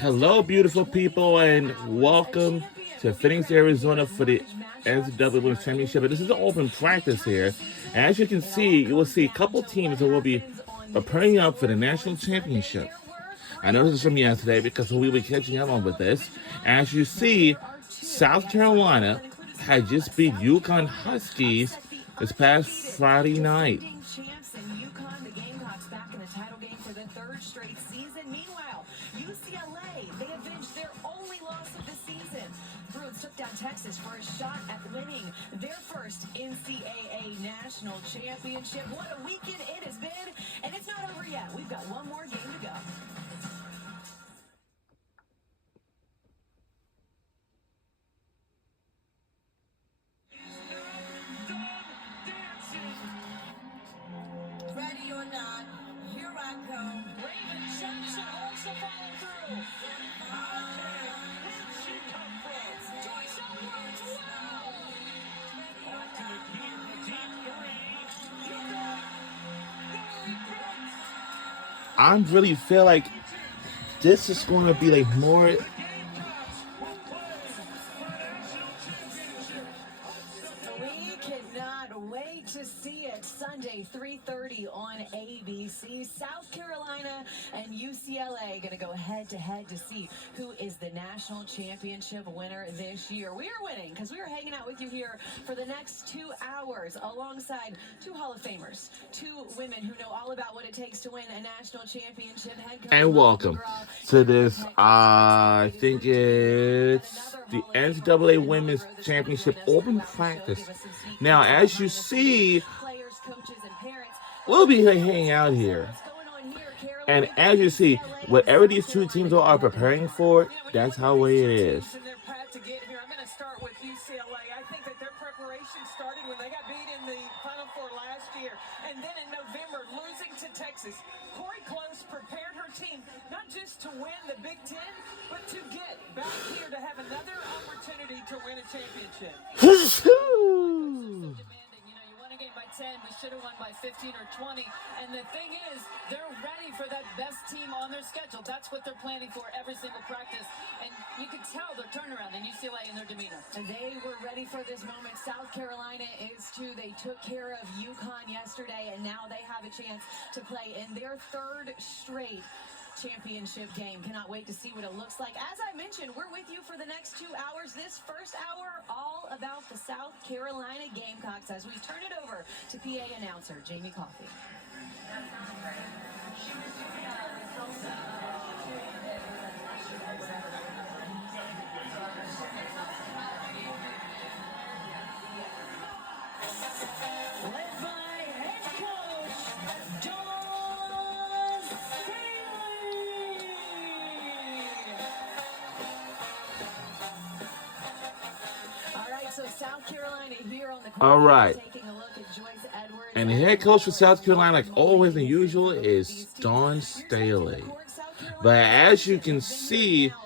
Hello, beautiful people, and welcome to Phoenix, Arizona for the NCAA Women's Championship. And this is an open practice here. And as you can see, you will see a couple teams that will be pairing up for the national championship. I know this is from yesterday because we will be catching up on with this. As you see, South Carolina had just beat UConn Huskies this past Friday night. The Gamecocks back in the title game for the third straight season. Meanwhile, UCLA, they avenged their only loss of the season. Bruins took down Texas for a shot at winning their first NCAA national championship. What a weekend it has been, and it's not over yet. We've got one more game to go. Ready or not, here I come. Raven Johnson also follow through. Where'd she come from? Joyce Edwards, wow! Ultimate here for deep three. You got no regrets. I really feel like this is going to be like more. We cannot wait to see it. Sunday, 3:30 on ABC. South Carolina and UCLA going to go head-to-head to see who is the national championship winner this year. We are winning because we are hanging out with you here for the next 2 hours alongside two Hall of Famers, two women who know all about what it takes to win a national championship. Head coach And welcome to this, I think it's the NCAA Women's Championship Open Practice. Now, as you see, players, coaches, and parents. we'll be hanging out here. And as you see, whatever these two teams are preparing for, that's how it is. In their path to get here, I'm going to start with UCLA. I think that their preparation started when they got beat in the Final Four last year. And then in November, losing to Texas. Corey Close prepared her team not just to win the Big Ten, but to get back here to have another opportunity to win a championship. Demanding, you won a game by 10, we should have won by 15 or 20, and the thing is, they're ready for that best team on their schedule. That's what they're planning for every single practice, and you can tell their turnaround in UCLA in their demeanor. And they were ready for this moment. South Carolina is too. They took care of UConn yesterday, and now they have a chance to play in their third straight championship game. Cannot wait to see what it looks like. As I mentioned, we're with you for the next 2 hours. This first hour, all about the South Carolina Gamecocks as we turn it over to PA announcer Jamie Coffey. Led by head coach Dawn Staley. All right, so South Carolina here on the court. All right. Taking a look at Joyce Edwards. And the head coach for South Carolina, like always and usual, is Dawn Staley. But as you can see, third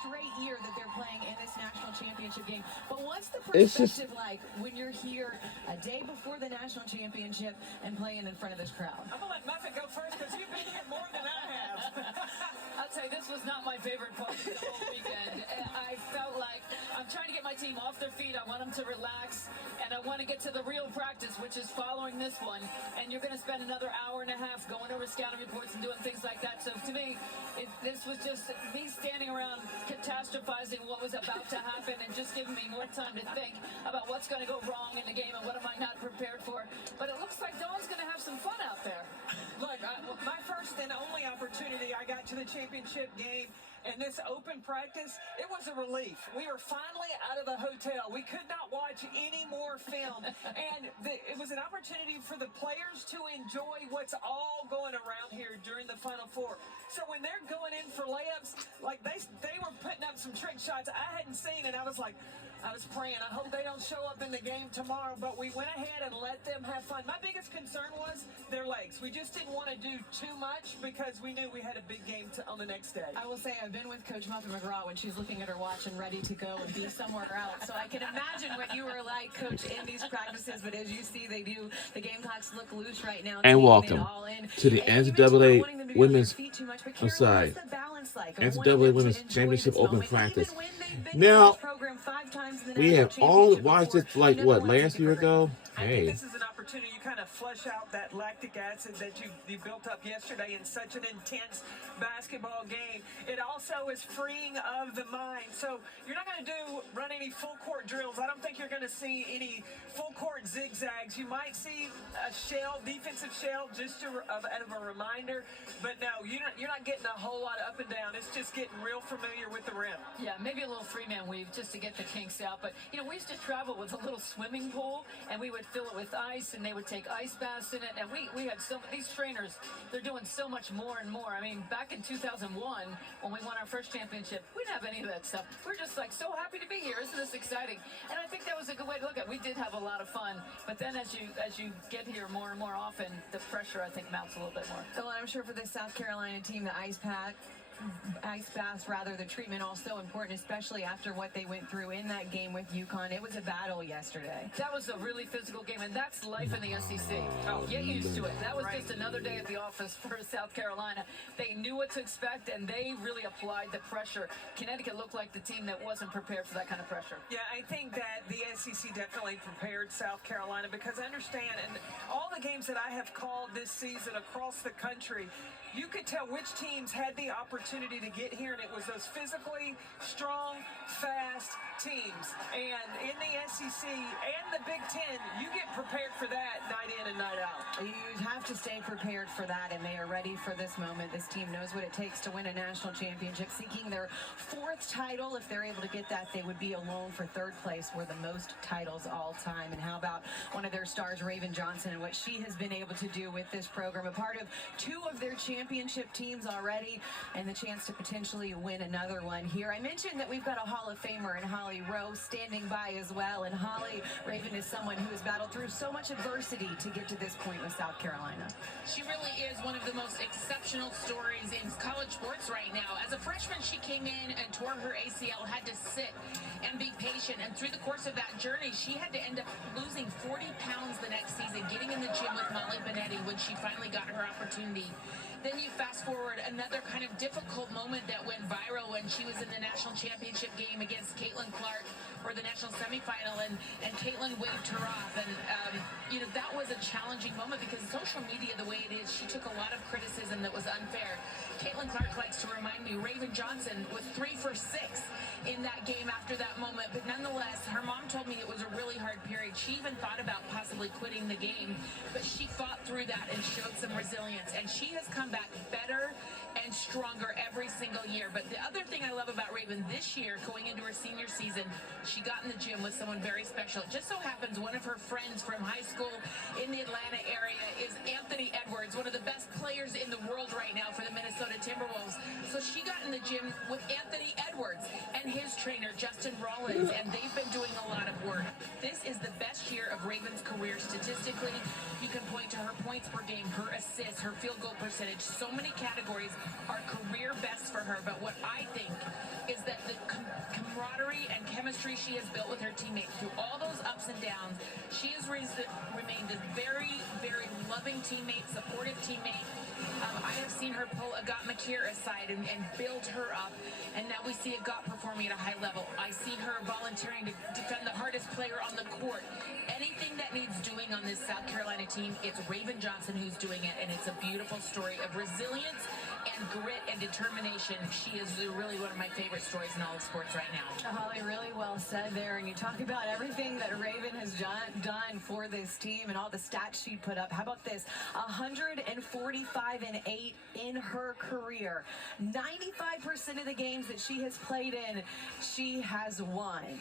straight year that they're playing in this national championship game. But what's the It's just- perspective like when you're here a day before the national championship and playing in front of this crowd? I'm going to let Muffet go first because you've been here more than I have. I'll tell you, this was not my favorite part of the whole weekend. I felt like I'm trying to get my team off their feet. I want them to relax, and I want to get to the real practice, which is following this one. And you're going to spend another hour and a half going over scouting reports and doing things like that. So to me, this was just me standing around catastrophizing what was about to happen and just giving me more time to think about what's going to go wrong in the game and what am I not prepared for. But it looks like Dawn's going to have some fun out there. Look, my first and only opportunity, I got to the championship game. And this open practice, it was a relief. We were finally out of the hotel. We could not watch any more film. And it was an opportunity for the players to enjoy what's all going around here during the Final Four. So when they're going in for layups, like they were putting up some trick shots I hadn't seen, and I was praying, I hope they don't show up in the game tomorrow. But we went ahead and let them have fun. My biggest concern was their legs. We just didn't want to do too much because we knew we had a big game on the next day. I will say I've been with Coach Muffet McGraw when she's looking at her watch and ready to go and be somewhere else. So I can imagine what you were like, Coach, in these practices. But as you see, the Gamecocks look loose right now. And taking it welcome all in. to the And you mentioned not wanting them to NCAA be on their Women's feet too much, but Karen, side. what's the balance like. NCAA Women's Championship Open practice. Even when they've been in Now, this program 5 times in the we national have all championship watched before, it like, you never what, want to last take it year for granted. ago? I think Hey. this is an opportunity to kind of flush out that lactic acid that you built up yesterday in such an intense basketball game. It also is freeing of the mind. So you're not going to run any full court drills. I don't think you're going to see any full court zigzags. You might see a defensive shell, just of a reminder. But no, you're not getting a whole lot of up and down. It's just getting real familiar with the rim. Yeah, maybe a little three-man weave just to get the kinks out. But, we used to travel with a little swimming pool, and we would fill it with ice, and they would take ice baths in it. And we had these trainers, they're doing so much more and more. I mean, back in 2001, when we won our first championship, we didn't have any of that stuff. We're just like so happy to be here. Isn't this exciting? And I think that was a good way to look at it. We did have a lot of fun. But then as you get here more and more often, the pressure, I think, mounts a little bit more. Well, I'm sure for the South Carolina team, the ice baths, rather, the treatment also important, especially after what they went through in that game with UConn. It was a battle yesterday. That was a really physical game, and that's life in the SEC. Get used to it. That was just another day at the office for South Carolina. They knew what to expect, and they really applied the pressure. Connecticut looked like the team that wasn't prepared for that kind of pressure. Yeah, I think that the SEC definitely prepared South Carolina, because I understand, and all the games that I have called this season across the country, you could tell which teams had the opportunity to get here, and it was those physically strong, fast teams. And in the SEC and the Big Ten, you get prepared for that night in and night out. You have to stay prepared for that, and they are ready for this moment. This team knows what it takes to win a national championship, seeking their 4th title. If they're able to get that, they would be alone for 3rd place, for the most titles all time. And how about one of their stars, Raven Johnson, and what she has been able to do with this program, a part of 2 of their championship teams already, and the chance to potentially win another one here. I mentioned that we've got a Hall of Famer in Holly Rowe standing by as well, and Holly, Raven is someone who has battled through so much adversity to get to this point with South Carolina. She really is one of the most exceptional stories in college sports right now. As a freshman, she came in and tore her ACL, had to sit and be patient, and through the course of that journey, she had to end up losing 40 pounds the next season, getting in the gym with Molly Benetti when she finally got her opportunity. Then you fast forward, another kind of difficult moment that went viral when she was in the national championship game against Caitlin Clark for the national semifinal, and Caitlin waved her off. And, that was a challenging moment because social media, the way it is, she took a lot of criticism that was unfair. Caitlin Clark likes to remind me, Raven Johnson was 3 for 6 in that game after that moment. But nonetheless, her mom told me it was a really hard period. She even thought about possibly quitting the game, but she fought through that and showed some resilience. And she has come back better and stronger every single year. But the other thing I love about Raven this year, going into her senior season, she got in the gym with someone very special. It just so happens one of her friends from high school in the Atlanta area is Anthony Edwards, one of the best players in the world right now for the Minnesota Timberwolves. So she got in the gym with Anthony Edwards and his trainer, Justin Rollins, and they've been doing a lot of work. This is the best year of Raven's career statistically. You can point to her points per game, her assists, her field goal percentage. So many categories are career best for her. But what I think is that the camaraderie and chemistry she has built with her teammates through all those ups and downs, she has remained a very, very loving teammate, supportive teammate. I have seen her pull Agat Makir aside and build her up, and now we see Agat performing at a high level. I see her volunteering to defend the hardest player on the court. Anything that needs doing on this South Carolina team, it's Raven Johnson who's doing it, and it's a beautiful story of resilience and grit and determination. She is really one of my favorite stories in all of sports right now. Holly, really well said there. And you talk about everything that Raven has done for this team and all the stats she put up. How about this? 145-8 in her career. 95% of the games that she has played in, she has won.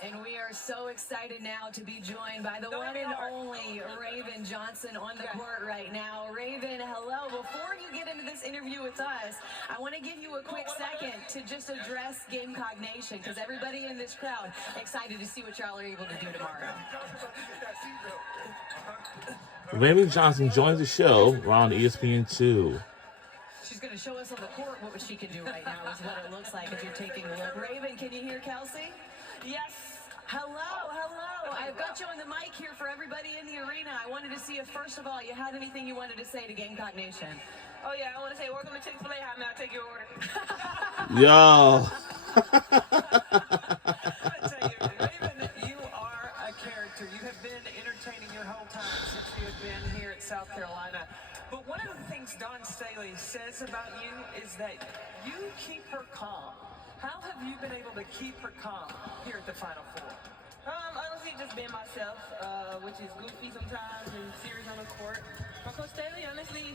And we are so excited now to be joined by the one and only Raven Johnson on the court right now. Raven, hello. Before you get into this interview with us, I want to give you a quick second to just address Gamecock Nation, because everybody in this crowd excited to see what y'all are able to do tomorrow. Raven Johnson joins the show. We're on ESPN2. She's going to show us on the court what she can do right now is what it looks like as you're taking a look. Raven, can you hear Kelsey? Yes. Hello. I've got you on the mic here for everybody in the arena. I wanted to see if, first of all, you had anything you wanted to say to Gamecock Nation. Oh yeah, I want to say welcome to Chick-fil-A. How may I take your order? Yo. I tell you, Raven, you are a character. You have been entertaining your whole time since you have been here at South Carolina. But one of the things Dawn Staley says about you is that you keep her calm. How have you been able to keep her calm here at the Final Four? Honestly, just being myself, which is goofy sometimes and serious on the court. My Coach Staley, honestly,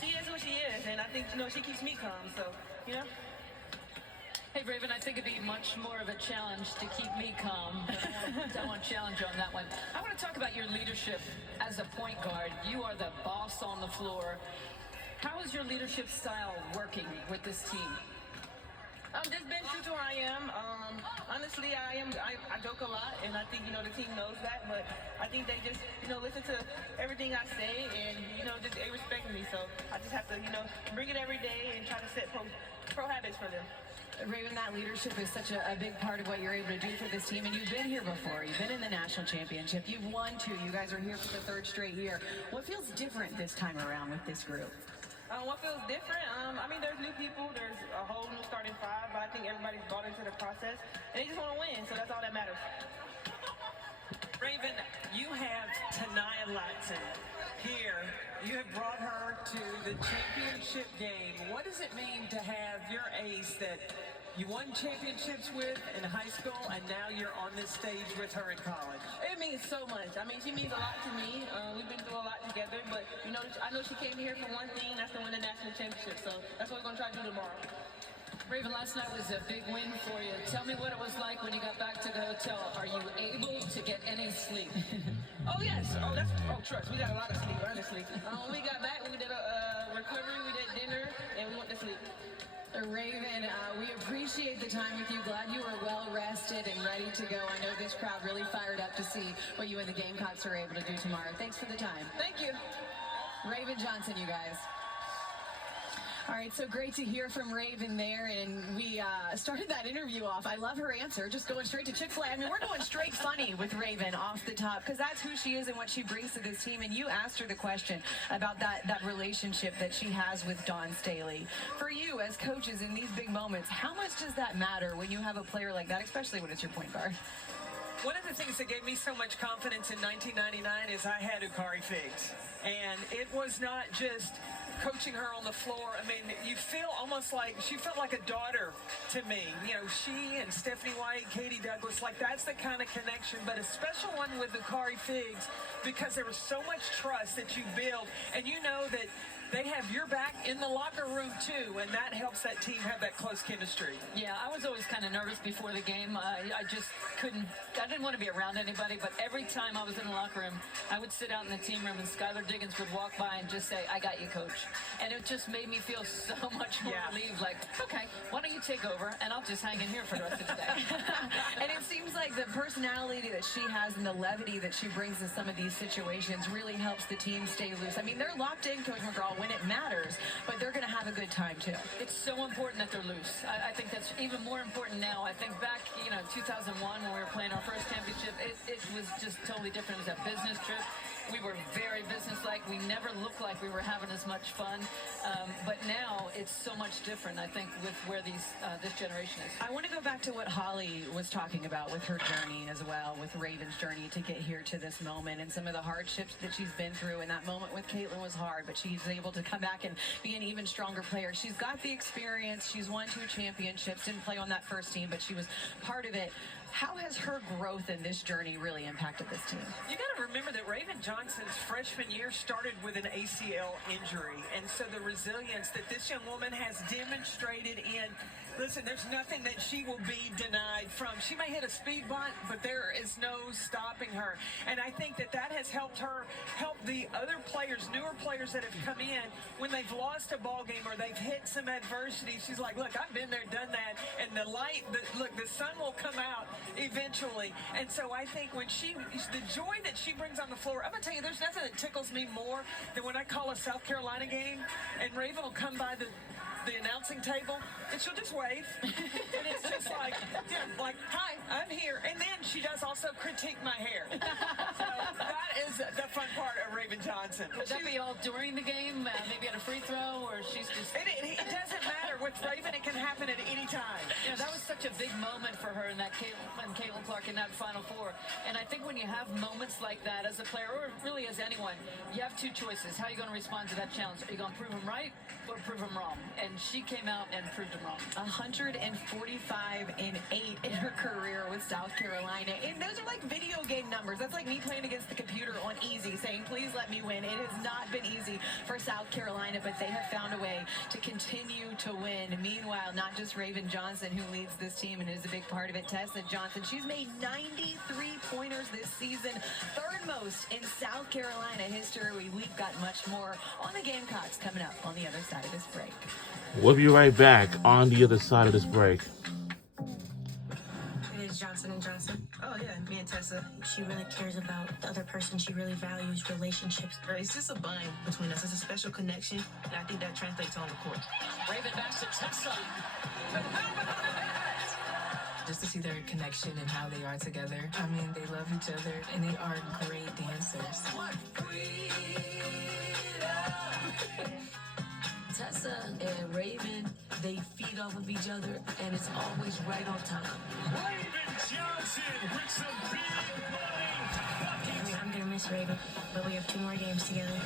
she is who she is, and I think, she keeps me calm, so, Hey, Raven, I think it'd be much more of a challenge to keep me calm. I want to challenge you on that one. I want to talk about your leadership as a point guard. You are the boss on the floor. How is your leadership style working with this team? I'm just being true to who I am. Honestly, I joke a lot, and I think, the team knows that, but I think they just, listen to everything I say, and, just they respect me, so I just have to, bring it every day and try to set pro habits for them. Raven, that leadership is such a big part of what you're able to do for this team, and you've been here before. You've been in the national championship. You've won 2. You guys are here for the 3rd straight year. What feels different this time around with this group? What feels different? There's new people. There's a whole new starting 5, but I think everybody's bought into the process, and they just want to win, so that's all that matters. Raven, you have Tanaya Latson here. You have brought her to the championship game. What does it mean to have your ace that you won championships with in high school, and now you're on this stage with her in college? It means so much. She means a lot to me. We've been through a lot together, but, I know she came here for one thing, that's to win the national championship, so that's what we're going to try to do tomorrow. Raven, last night was a big win for you. Tell me what it was like when you got back to the hotel. Are you able to get any sleep? Oh, yes. Trust. We got a lot of sleep, honestly. When we got back, we did a recovery, we did dinner, and we went to sleep. Raven, we appreciate the time with you. Glad you were well rested and ready to go. I know this crowd really fired up to see what you and the Gamecocks are able to do tomorrow. Thanks for the time. Thank you. Raven Johnson, you guys. All right, so great to hear from Raven there, and we started that interview off. I love her answer, just going straight to Chick-fil-A. We're going straight funny with Raven off the top, because that's who she is and what she brings to this team, and you asked her the question about that relationship that she has with Dawn Staley. For you, as coaches in these big moments, how much does that matter when you have a player like that, especially when it's your point guard? One of the things that gave me so much confidence in 1999 is I had Ukari Figs. And it was not just coaching her on the floor. You feel almost like she felt like a daughter to me. She and Stephanie White, Katie Douglas, that's the kind of connection, but a special one with Ukari Figs because there was so much trust that you build, and you know that they have your back in the locker room too, and that helps that team have that close chemistry. Yeah, I was always kind of nervous before the game. I just I didn't want to be around anybody, but every time I was in the locker room, I would sit out in the team room and Skylar Diggins would walk by and just say, "I got you, coach." And it just made me feel so much more relieved, like, okay, why don't you take over and I'll just hang in here for the rest of the day. And it seems like the personality that she has and the levity that she brings to some of these situations really helps the team stay loose. They're locked in, Coach McGraw, when it matters, but they're going to have a good time too. It's so important that they're loose. I think that's even more important now. I think back, 2001 when we were playing our first championship, it was just totally different. It was a business trip. We were very businesslike. We never looked like we were having as much fun. But now it's so much different, I think, with where this generation is. I want to go back to what Holly was talking about with her journey as well, with Raven's journey to get here to this moment and some of the hardships that she's been through. And that moment with Caitlin was hard, but she's able to come back and be an even stronger player. She's got the experience. She's won 2 championships, didn't play on that first team, but she was part of it. How has her growth in this journey really impacted this team? You got to remember that Raven Johnson's freshman year started with an ACL injury, and so the resilience that this young woman has demonstrated listen, there's nothing that she will be denied from. She may hit a speed bump, but there is no stopping her. And I think that has helped her help the other players, newer players that have come in, when they've lost a ball game or they've hit some adversity. She's like, look, I've been there, done that, and the sun will come out eventually. And so I think the joy that she brings on the floor, I'm going to tell you, there's nothing that tickles me more than when I call a South Carolina game and Raven will come by the announcing table, and she'll just wave. And it's just like, yeah, like, hi, I'm here. And then she does also critique my hair. So that is the fun part of Raven Johnson. Would that be all during the game? Maybe at a free throw, or she's just... It doesn't matter. With Raven, it can happen at any time. You know, that was such a big moment for her in that Caitlin Clark in that Final Four. And I think when you have moments like that as a player, or really as anyone, you have two choices. How are you going to respond to that challenge? Are you going to prove them right or prove them wrong? And she came out and proved them wrong. 145-8 in her career with South Carolina. And those are like video game numbers. That's like me playing against the computer on easy, saying, please let me win. It has not been easy for South Carolina, but they have found a way to continue to win. Meanwhile, not just Raven Johnson, who leads this team and is a big part of it, Tessa Johnson. She's made 93 pointers this season, third most in South Carolina history. We've got much more on the Gamecocks coming up on the other side of this break. We'll be right back on the other side of this break. It is Johnson & Johnson. Oh, yeah, me and Tessa. She really cares about the other person. She really values relationships. It's just a bond between us. It's a special connection, and I think that translates on the court. Raven back to Tessa. Just to see their connection and how they are together. I mean, they love each other, and they are great dancers. Tessa and Raven, they feed off of each other, and it's always right on time. Raven Johnson with some big money. I mean, I'm going to miss Raven, but we have 2 more games together.